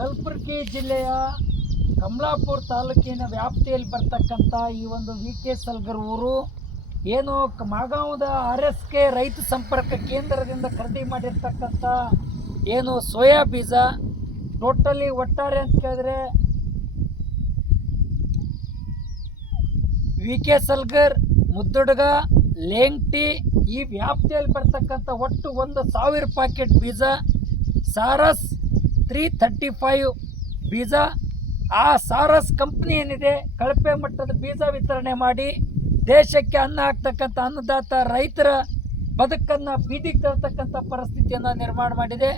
ಕಲಬುರಗಿ ಜಿಲ್ಲೆಯ ಕಮಲಾಪುರ ತಾಲೂಕಿನ ವ್ಯಾಪ್ತಿಯಲ್ಲಿ ಬರ್ತಕ್ಕಂಥ ಈ ಒಂದು ವಿ.ಕೆ. ಸಲ್ಗರ್ ಊರು ಏನು ಮಾಗಾಂವದ RSK ರೈತ ಸಂಪರ್ಕ ಕೇಂದ್ರದಿಂದ ಖರೀದಿ ಮಾಡಿರ್ತಕ್ಕಂಥ ಏನು ಸೋಯಾ ಬೀಜ ಟೋಟಲಿ ಒಟ್ಟಾರೆ ಅಂತ ಕೇಳಿದ್ರೆ ವಿ.ಕೆ. ಸಲ್ಗರ್, ಮುದ್ದುಡ್ಗ, ಲೇಂಗ್ಟಿ ಈ ವ್ಯಾಪ್ತಿಯಲ್ಲಿ ಬರ್ತಕ್ಕಂಥ ಒಟ್ಟು 1,000 ಪ್ಯಾಕೆಟ್ ಬೀಜ, ಸಾರಸ್ 335 ಬೀಜ. ಆ ಸಾರಸ್ ಕಂಪ್ನಿ ಏನಿದೆ ಕಳಪೆ ಮಟ್ಟದ ಬೀಜ ವಿತರಣೆ ಮಾಡಿ ದೇಶಕ್ಕೆ ಅನ್ನ ಹಾಕ್ತಕ್ಕಂಥ ಅನ್ನದಾತ ರೈತರ ಬದುಕನ್ನು ಬೀದಿಗೆ ತರ್ತಕ್ಕಂಥ ಪರಿಸ್ಥಿತಿಯನ್ನು ನಿರ್ಮಾಣ ಮಾಡಿದೆ.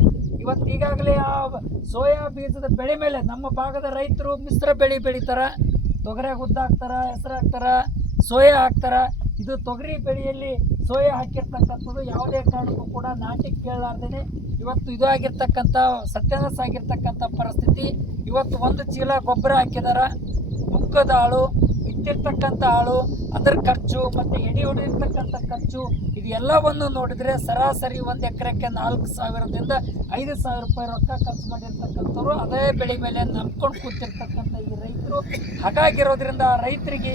ಇವತ್ತು ಈಗಾಗಲೇ ಆ ಸೋಯಾ ಬೀಜದ ಬೆಳೆ ಮೇಲೆ ನಮ್ಮ ಭಾಗದ ರೈತರು ಮಿಶ್ರ ಬೆಳೆ ಬೆಳೀತಾರೆ. ತೊಗರೆ ಗುದ್ದ ಹಾಕ್ತಾರೆ, ಹೆಸರು ಹಾಕ್ತಾರೆ, ಸೋಯಾ ಹಾಕ್ತಾರೆ. ಇದು ತೊಗರಿ ಬೆಳೆಯಲ್ಲಿ ಸೋಯಾ ಹಾಕಿರ್ತಕ್ಕಂಥದ್ದು ಯಾವುದೇ ಕಾರಣಕ್ಕೂ ಕೂಡ ನಾಟಿ ಕೇಳಲಾರ್ದೇ ಇವತ್ತು ಇದು ಆಗಿರ್ತಕ್ಕಂಥ ಸತ್ಯಾನಾಶ ಆಗಿರ್ತಕ್ಕಂಥ ಪರಿಸ್ಥಿತಿ. ಇವತ್ತು 1 ಚೀಲ ಗೊಬ್ಬರ ಹಾಕಿದಾರ, ಮುಕ್ಕದ ಆಳು, ಬಿತ್ತಿರ್ತಕ್ಕಂಥ ಆಳು, ಅದರ ಖರ್ಚು ಮತ್ತು ಎಡೆ ಹೊಡೆದಿರ್ತಕ್ಕಂಥ ಖರ್ಚು ಇದು ಎಲ್ಲವನ್ನು ನೋಡಿದರೆ ಸರಾಸರಿ 1 ಎಕರೆಗೆ 4,000ದಿಂದ 5,000 ರೂಪಾಯಿ ರೊಕ್ಕ ಖರ್ಚು ಮಾಡಿರ್ತಕ್ಕಂಥವ್ರು ಅದೇ ಬೆಳೆ ಮೇಲೆ ನಂಬ್ಕೊಂಡು ಕೂತಿರ್ತಕ್ಕಂಥ ಈ ರೈತರು. ಹಾಗಾಗಿರೋದ್ರಿಂದ ರೈತರಿಗೆ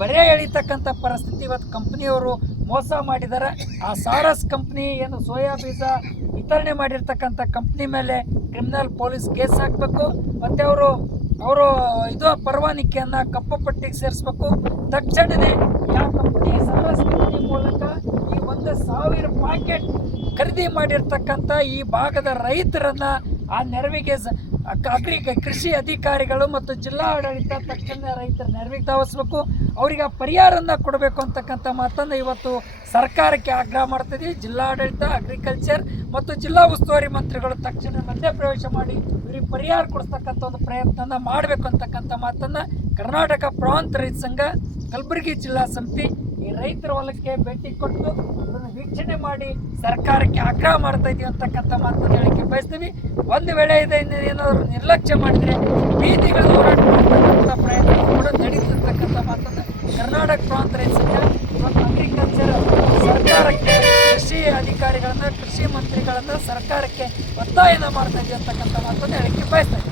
ಬರೇ ಎಳಿತಕ್ಕಂಥ ಪರಿಸ್ಥಿತಿ. ಇವತ್ತು ಕಂಪ್ನಿಯವರು ಮೋಸ ಮಾಡಿದ್ದಾರೆ. ಆ ಸಾರಸ್ ಕಂಪ್ನಿ ಏನು ಸೋಯಾ ಬೀಜ ವಿತರಣೆ ಮಾಡಿರ್ತಕ್ಕಂಥ ಕಂಪ್ನಿ ಮೇಲೆ ಕ್ರಿಮಿನಲ್ ಪೊಲೀಸ್ ಕೇಸ್ ಹಾಕಬೇಕು ಮತ್ತು ಅವರು ಇದು ಪರವಾನಿಕೆಯನ್ನು ಕಪ್ಪು ಪಟ್ಟಿಗೆ ಸೇರಿಸ್ಬೇಕು. ತಕ್ಷಣವೇ ಯಾವ ಕಂಪ್ನಿ ಸಾರಸ್ ಕಂಪ್ನಿ ಮೂಲಕ ಈ 1,000 ಪ್ಯಾಕೆಟ್ ಖರೀದಿ ಮಾಡಿರ್ತಕ್ಕಂಥ ಈ ಭಾಗದ ರೈತರನ್ನು ಆ ನೆರವಿಗೆ ಕೃಷಿ ಅಧಿಕಾರಿಗಳು ಮತ್ತು ಜಿಲ್ಲಾ ಆಡಳಿತ ತಕ್ಷಣ ರೈತರ ನೆರವಿಗೆ ಧಾವಿಸ್ಬೇಕು. ಅವರಿಗೆ ಪರಿಹಾರವನ್ನು ಕೊಡಬೇಕು ಅಂತಕ್ಕಂಥ ಮಾತನ್ನು ಇವತ್ತು ಸರ್ಕಾರಕ್ಕೆ ಆಗ್ರಹ ಮಾಡ್ತಿದ್ದೀವಿ. ಜಿಲ್ಲಾಡಳಿತ, ಅಗ್ರಿಕಲ್ಚರ್ ಮತ್ತು ಜಿಲ್ಲಾ ಉಸ್ತುವಾರಿ ಮಂತ್ರಿಗಳು ತಕ್ಷಣ ಮಧ್ಯಪ್ರವೇಶ ಮಾಡಿ ಇವರಿಗೆ ಪರಿಹಾರ ಕೊಡಿಸ್ತಕ್ಕಂಥ ಒಂದು ಪ್ರಯತ್ನ ಮಾಡಬೇಕು ಅಂತಕ್ಕಂಥ ಮಾತನ್ನು ಕರ್ನಾಟಕ ಪ್ರಾಂತ ರೈತ ಸಂಘ ಕಲಬುರಗಿ ಜಿಲ್ಲಾ ಸಮಿತಿ ಈ ರೈತರ ಹೊಲಕ್ಕೆ ಭೇಟಿ ಕೊಟ್ಟು ಅದನ್ನು ವೀಕ್ಷಣೆ ಮಾಡಿ ಸರ್ಕಾರಕ್ಕೆ ಆಗ್ರಹ ಮಾಡ್ತಾ ಇದೀವಿ ಅಂತಕ್ಕಂಥ ಮಾತನ್ನು ಹೇಳಕ್ಕೆ ಬಯಸ್ತೀವಿ. ಒಂದು ವೇಳೆ ಏನಾದರೂ ನಿರ್ಲಕ್ಷ್ಯ ಮಾಡಿದರೆ ಬೀದಿಗಳು ಹೋರಾಟ ಮಾಡ್ತಕ್ಕಂಥ ಪ್ರಯತ್ನ ಕೂಡ ನಡೀತಿರ್ತಕ್ಕಂಥ ಮಾತನ್ನು ಕರ್ನಾಟಕ ಪ್ರಾಂತ ರೈತ ಸಂಘ ಮತ್ತು ಅಗ್ರಿಕಲ್ಚರ್ ಸರ್ಕಾರಕ್ಕೆ, ಕೃಷಿ ಅಧಿಕಾರಿಗಳನ್ನ, ಕೃಷಿ ಮಂತ್ರಿಗಳನ್ನ ಸರ್ಕಾರಕ್ಕೆ ಒತ್ತಾಯನ ಮಾಡ್ತಾ ಇದೀವಿ ಅಂತಕ್ಕಂಥ ಮಾತನ್ನು ಹೇಳಕ್ಕೆ ಬಯಸ್ತಾ ಇದ್ದೀವಿ.